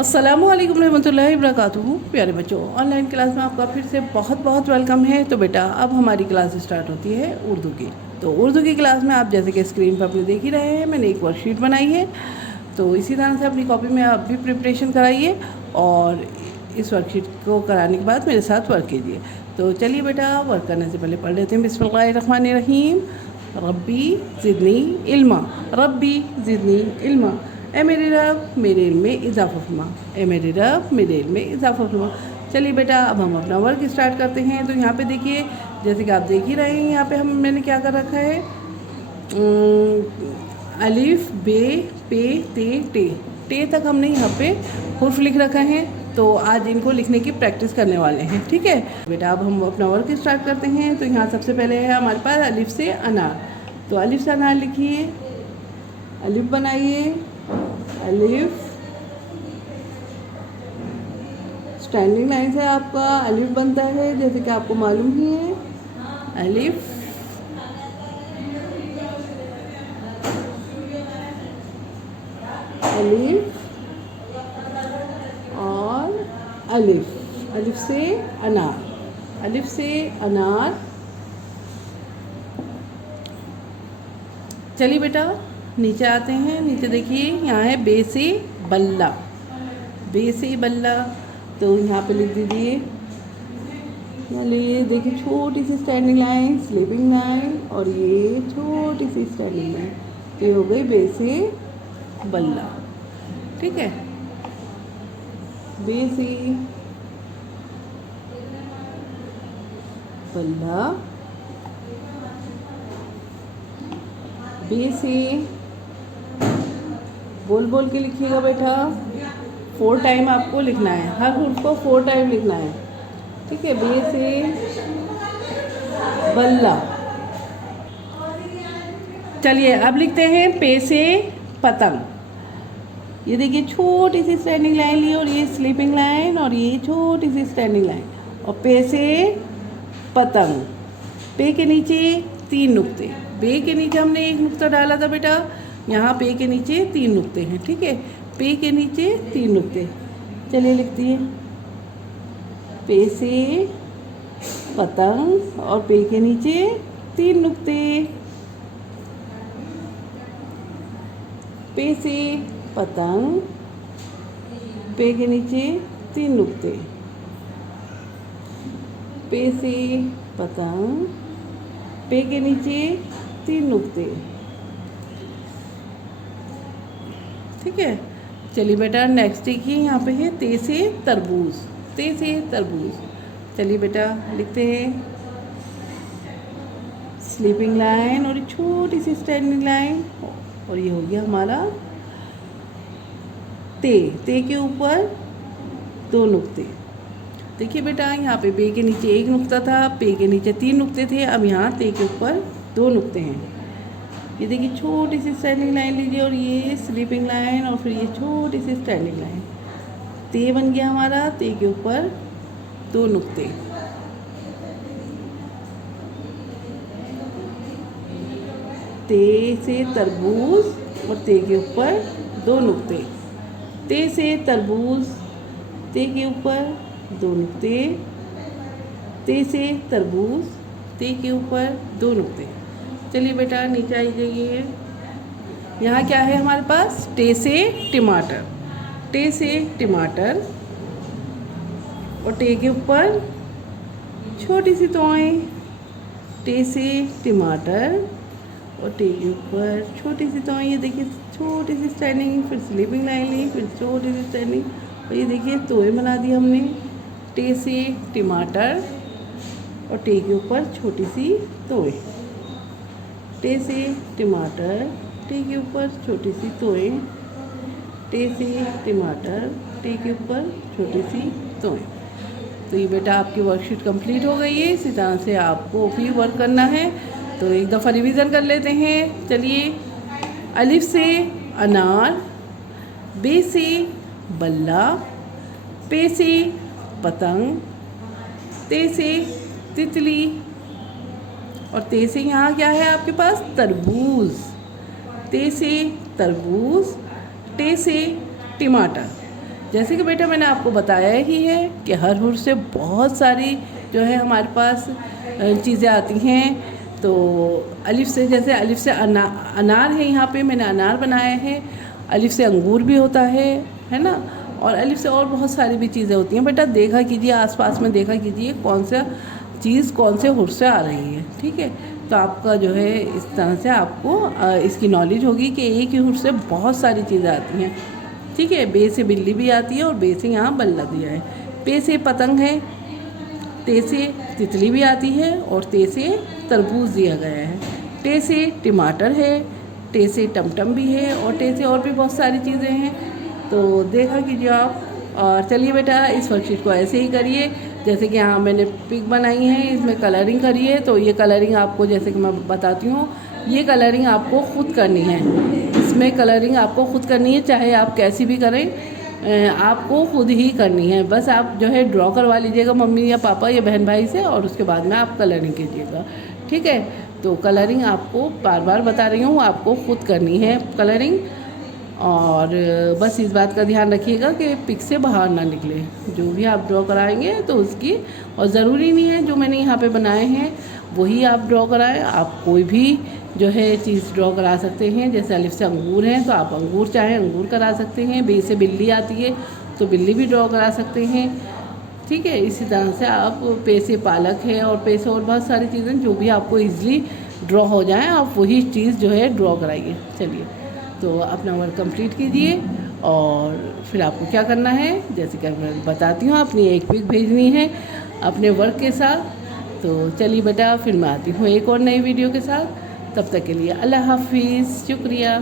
अस्सलामुअलैकुम रहमतुल्लाहि वबरकातुहू। प्यारे बच्चों, ऑनलाइन क्लास में आपका फिर से बहुत बहुत वेलकम है। तो बेटा अब हमारी क्लास स्टार्ट होती है उर्दू की। तो उर्दू की क्लास में आप जैसे कि स्क्रीन पर अपने देख ही रहे हैं, मैंने एक वर्कशीट बनाई है। तो इसी तरह से अपनी कॉपी में आप भी प्रिपरेशन कराइए और इस वर्कशीट को कराने के बाद मेरे साथ वर्क कीजिए। तो चलिए बेटा, वर्क करने से पहले पढ़ लेते हैं बिस्मिल्लाहिर्रहमानिर्रहीम। रब्बी ज़िदनी इल्मा, रब्बी ज़िदनी इल्मा। ए मेरे रब मेरे इल्म में इजाफ़ा फरमा, ए मेरे रब मेरे इल्म में इजाफ़ा फरमा। चलिए बेटा, अब हम अपना वर्क स्टार्ट करते हैं। तो यहाँ पे देखिए, जैसे कि आप देख ही रहे हैं, यहाँ पे मैंने क्या कर रखा है, अलिफ बे पे ते टे, टे तक हमने यहाँ पे हुर्फ लिख रखा है। तो आज इनको लिखने की प्रैक्टिस करने वाले हैं, ठीक है बेटा। अब हम अपना वर्क स्टार्ट करते हैं। तो यहाँ सबसे पहले है हमारे पास अलिफ से अनार। तो अलिफ से अनार लिखिए, अलिफ बनाइए, अलिफ स्टैंडिंग लाइन से आपका अलिफ बनता है, जैसे कि आपको मालूम ही है। अलिफ, अलिफ और अलिफ, अलिफ से अनार, अलिफ से अनार। चलिए बेटा नीचे आते हैं। नीचे देखिए, यहाँ है बे से बल्ला, बे से बल्ला। तो यहाँ पे लिख दीजिए, ये देखिए छोटी सी स्टैंडिंग लाइन, स्लीपिंग लाइन, और ये छोटी सी स्टैंडिंग लाइन। तो ये हो गई बे से बल्ला, ठीक है। बे से बल्ला, बे से, बोल बोल के लिखिएगा बेटा। 4 टाइम आपको लिखना है, हर हुर्फ को 4 टाइम लिखना है, ठीक है। बे से बल्ला। चलिए अब लिखते हैं पे से पतंग। ये देखिए छोटी सी स्टैंडिंग लाइन ली, और ये स्लीपिंग लाइन, और ये छोटी सी स्टैंडिंग लाइन, और पे से पतंग। पे के नीचे 3 नुक्ते, पे के नीचे हमने 1 नुक्ता डाला था बेटा, यहाँ पे के नीचे 3 नुक्ते हैं, ठीक है। पे के नीचे 3 नुक्ते। चलिए लिखती है, पे से पतंग, और पे के नीचे 3 नुक्ते। पे से पतंग, पे के नीचे 3 नुक्ते, पे से पतंग, पे के नीचे 3 नुक्ते, ठीक है। चलिए बेटा नेक्स्ट देखिए, यहाँ पे है ते से तरबूज, ते से तरबूज। चलिए बेटा लिखते हैं, स्लीपिंग लाइन और छोटी सी स्टैंडिंग लाइन, और ये हो गया हमारा ते। ते के ऊपर 2 नुक्ते। देखिए बेटा, यहाँ पे बे के नीचे 1 नुक्ता था, पे के नीचे 3 नुक्ते थे, अब यहाँ ते के ऊपर 2 नुक्ते हैं। ये देखिए छोटी सी स्टैंडिंग लाइन लीजिए, और ये स्लीपिंग लाइन, और फिर ये छोटी सी स्टैंडिंग लाइन। ते बन गया हमारा, ते के ऊपर 2 नुक्ते। ते से तरबूज, और ते के ऊपर 2 नुक्ते। ते से तरबूज, ते के ऊपर 2 नुक्ते। ते से तरबूज, ते के ऊपर 2 नुक्ते। चलिए बेटा नीचे आई जाइए। यहाँ क्या है हमारे पास, टे से टमाटर, टे से टमाटर, और टे के ऊपर छोटी सी तोएं। टे से टमाटर, और टे के ऊपर छोटी सी तोएं। ये देखिए छोटी सी स्टैंडिंग, फिर स्लीपिंग लाइन ली, फिर छोटी सी स्टैंडिंग, और ये देखिए तोएं बना दी हमने। टे से टमाटर, और टे के ऊपर छोटी सी तोएं। टे से टमाटर, टे के ऊपर छोटी सी तोएं। टे से टमाटर, टे के ऊपर छोटी सी तोएं। तो ये बेटा आपकी वर्कशीट कंप्लीट हो गई है। इसी तरह से आपको भी वर्क करना है। तो एक दफ़ा रिवीज़न कर लेते हैं। चलिए, अलिफ से अनार, बे से बल्ला, पे से पतंग, ते से तितली, और ते से यहाँ क्या है आपके पास, तरबूज। ते से तरबूज, टे से टमाटर। जैसे कि बेटा मैंने आपको बताया ही है कि हर हुर्फ से बहुत सारी जो है हमारे पास चीज़ें आती हैं। तो अलिफ से, जैसे अलिफ से अनार है, यहाँ पे मैंने अनार बनाया है। अलिफ से अंगूर भी होता है ना। और अलिफ से और बहुत सारी भी चीज़ें होती हैं। बेटा देखा कीजिए, आसपास में देखा कीजिए कौन सा चीज़ कौन से हुर्फ से आ रही है। ठीक है, तो आपका जो है इस तरह से आपको इसकी नॉलेज होगी कि एक ही हुर्फ से बहुत सारी चीज़ें आती हैं। ठीक है, बे से बिल्ली भी आती है और बे से यहाँ बल्ला दिया है। पे से पतंग है, ते से तितली भी आती है और ते से तरबूज दिया गया है। टे से टमाटर है, टे से टमटम भी है और टे से और भी बहुत सारी चीज़ें हैं। तो देखा कीजिए आप। और चलिए बेटा इस वर्कशीट को ऐसे ही करिए जैसे कि यहाँ मैंने पिक बनाई है, इसमें कलरिंग करिए। तो ये कलरिंग आपको, जैसे कि मैं बताती हूँ, ये कलरिंग आपको ख़ुद करनी है। इसमें कलरिंग आपको ख़ुद करनी है, चाहे आप कैसी भी करें, आपको खुद ही करनी है। बस आप जो है ड्रॉ करवा लीजिएगा मम्मी या पापा या बहन भाई से, और उसके बाद में आप कलरिंग कीजिएगा। ठीक है, तो कलरिंग आपको बार बार बता रही हूँ, आपको खुद करनी है कलरिंग। और बस इस बात का ध्यान रखिएगा कि पिक से बाहर ना निकले जो भी आप ड्रॉ कराएंगे तो उसकी। और ज़रूरी नहीं है जो मैंने यहाँ पे बनाए हैं वही आप ड्रॉ कराएं, आप कोई भी जो है चीज़ ड्रॉ करा सकते हैं। जैसे अलिफ से अंगूर हैं तो आप अंगूर चाहें अंगूर करा सकते हैं। बे से बिल्ली आती है तो बिल्ली भी ड्रॉ करा सकते हैं। ठीक है, इसी तरह से आप पे से पालक है और पे से और बहुत सारी चीज़ें जो भी आपको ईज़िली ड्रॉ हो जाएं आप वही चीज़ जो है ड्रॉ कराइए। चलिए, तो अपना वर्क कंप्लीट कीजिए और फिर आपको क्या करना है जैसे कि मैं बताती हूँ, अपनी एक पिक भेजनी है अपने वर्क के साथ। तो चलिए बेटा, फिर मैं आती हूँ एक और नई वीडियो के साथ। तब तक के लिए अल्लाह हाफिज़, शुक्रिया।